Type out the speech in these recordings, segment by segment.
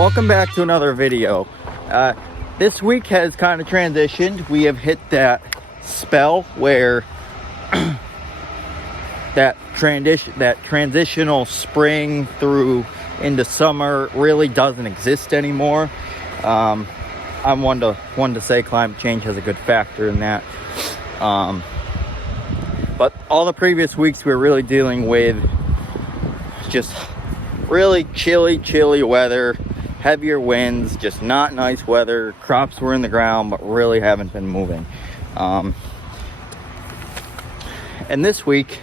Welcome back to another video. This week has kind of transitioned. We have hit that spell where that transitional spring through into summer really doesn't exist anymore. I'm one to say climate change has a good factor in that. But all the previous weeks we were really dealing with just really chilly weather, heavier winds, just not nice weather. Crops were in the ground but really haven't been moving. And this week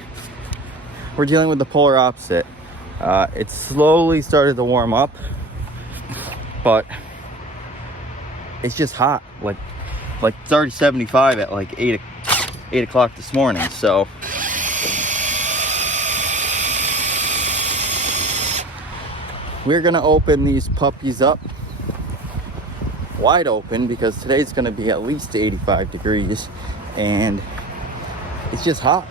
we're dealing with the polar opposite. It slowly started to warm up, but it's just hot. Like it's already 75 at like 8 o'clock this morning. So we're gonna open these puppies up wide open because today's gonna be at least 85 degrees and it's just hot.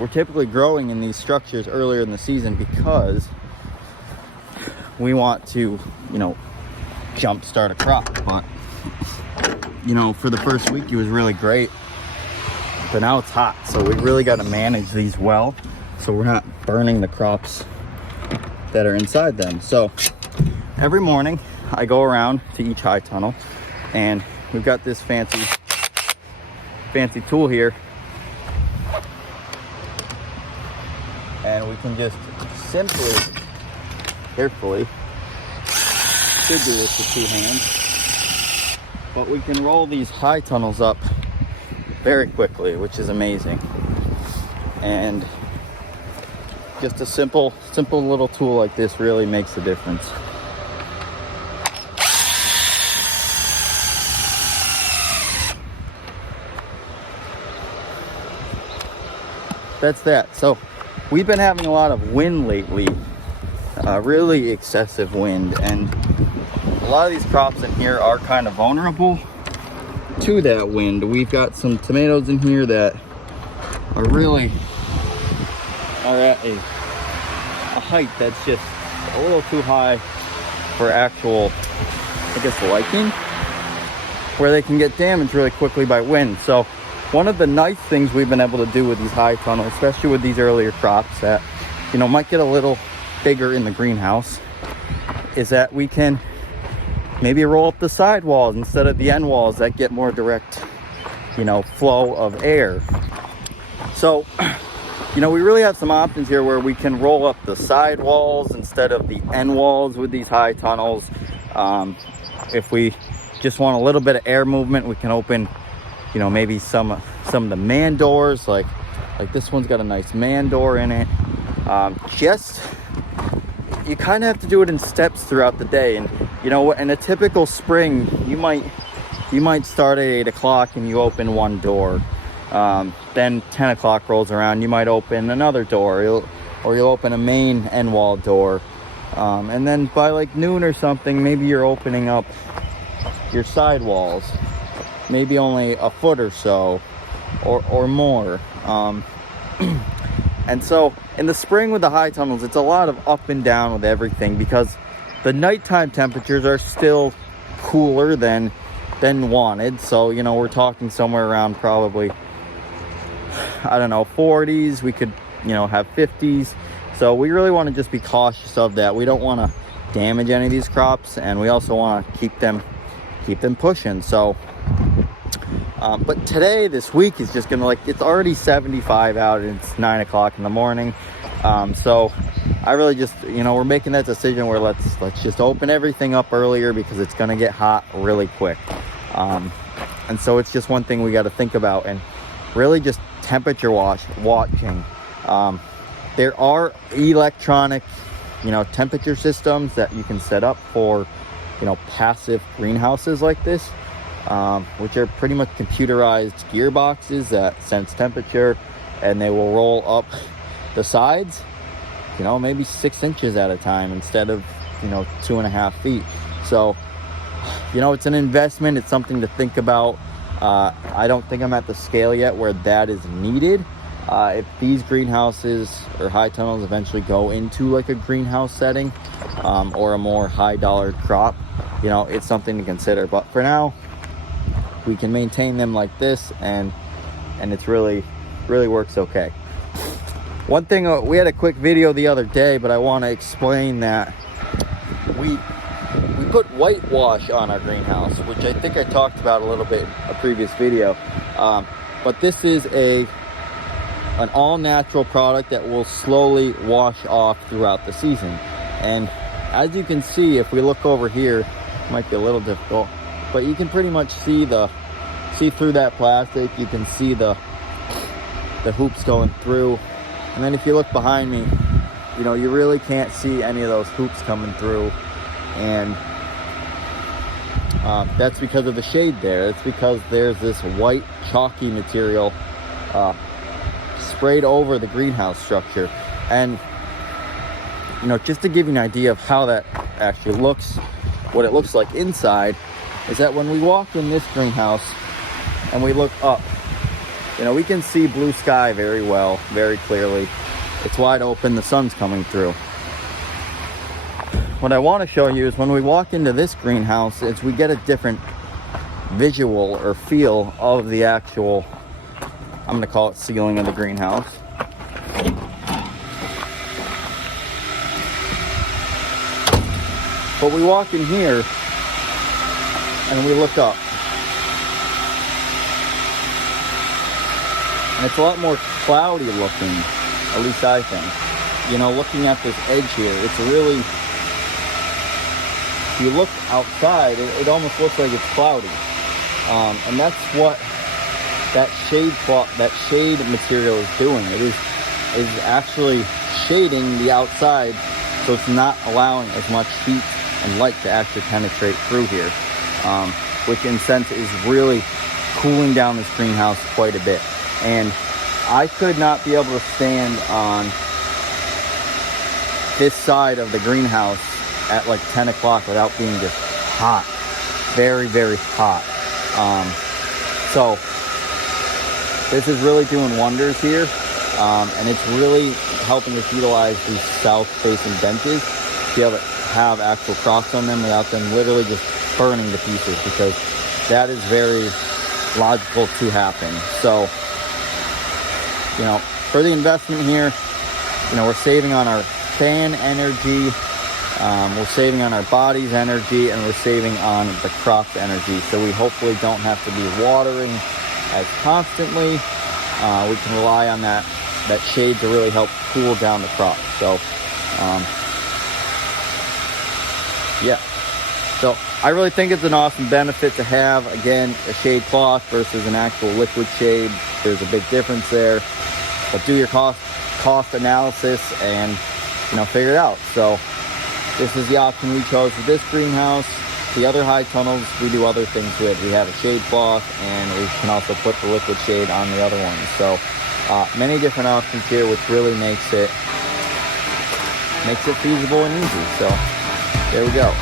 We're typically growing in these structures earlier in the season because we want to, jump start a crop. But, for the first week it was really great. But now it's hot, so we really got to manage these well so we're not burning the crops that are inside them. So every morning I go around to each high tunnel and we've got this fancy tool here. And we can just carefully, should do this with 2 hands, but we can roll these high tunnels up very quickly, which is amazing. And just a simple little tool like this really makes a difference. That's that. So we've been having a lot of wind lately, really excessive wind, and a lot of these crops in here are kind of vulnerable to that wind. We've got some tomatoes in here that are at a height that's just a little too high for actual, liking, where they can get damaged really quickly by wind. So one of the nice things we've been able to do with these high tunnels, especially with these earlier crops that, might get a little bigger in the greenhouse, is that we can maybe roll up the side walls instead of the end walls that get more direct, flow of air. So, we really have some options here where we can roll up the side walls instead of the end walls with these high tunnels. If we just want a little bit of air movement, we can open maybe some of the man doors, like this one's got a nice man door in it. You kind of have to do it in steps throughout the day. And in a typical spring, you might start at 8 o'clock and you open one door. Then 10 o'clock rolls around, you might open another door, or you'll open a main end wall door. And then by like noon or something, maybe you're opening up your side walls. Maybe only a foot or so, or more. And so in the spring with the high tunnels, it's a lot of up and down with everything because the nighttime temperatures are still cooler than wanted. So, we're talking somewhere around probably, 40s. We could, have 50s. So we really want to just be cautious of that. We don't want to damage any of these crops, and we also want to keep them pushing. So but today, this week, is just gonna it's already 75 out and it's 9 o'clock in the morning. So I really just, we're making that decision where let's just open everything up earlier because it's gonna get hot really quick. And so it's just one thing we got to think about, and really just temperature watching. There are electronic, temperature systems that you can set up for, passive greenhouses like this. Which are pretty much computerized gearboxes that sense temperature, and they will roll up the sides, maybe 6 inches at a time instead of, 2.5 feet. So, it's an investment. It's something to think about. I don't think I'm at the scale yet where that is needed. If these greenhouses or high tunnels eventually go into like a greenhouse setting, or a more high dollar crop, you know, it's something to consider. But for now, we can maintain them like this, and it's really works okay. One thing, we had a quick video the other day, but I want to explain that we put whitewash on our greenhouse, which I think I talked about a little bit in a previous video. But this is an all-natural product that will slowly wash off throughout the season. And as you can see, if we look over here, it might be a little difficult, but you can pretty much see through that plastic. You can see the hoops going through. And then if you look behind me, you know, you really can't see any of those hoops coming through. And that's because of the shade there. It's because there's this white chalky material sprayed over the greenhouse structure. And, you know, just to give you an idea of how that actually looks, what it looks like inside, is that when we walk in this greenhouse and we look up, you know, we can see blue sky very well, very clearly. It's wide open, the sun's coming through. What I want to show you is when we walk into this greenhouse, is we get a different visual or feel of the actual, I'm going to call it ceiling of the greenhouse. But we walk in here and we look up, and it's a lot more cloudy looking, at least I think. You know, looking at this edge here, it's really, if you look outside, it almost looks like it's cloudy. And that's what that shade material is doing. It is actually shading the outside, so it's not allowing as much heat and light to actually penetrate through here, which in a sense is really cooling down this greenhouse quite a bit. And I could not be able to stand on this side of the greenhouse at like 10 o'clock without being just hot, very hot. So this is really doing wonders here, and it's really helping us utilize these south-facing benches to be able to have actual crops on them without them literally just burning to pieces, because that is very logical to happen. So, you know, for the investment here, you know, we're saving on our fan energy, we're saving on our body's energy, and we're saving on the crop's energy. So we hopefully don't have to be watering as constantly. We can rely on that shade to really help cool down the crop. So, yeah. So I really think it's an awesome benefit to have, again, a shade cloth versus an actual liquid shade. There's a big difference there. But do your cost analysis and, you know, figure it out. So this is the option we chose for this greenhouse. The other high tunnels, we do other things with. We have a shade cloth, and we can also put the liquid shade on the other ones. So many different options here, which really makes it feasible and easy. So there we go.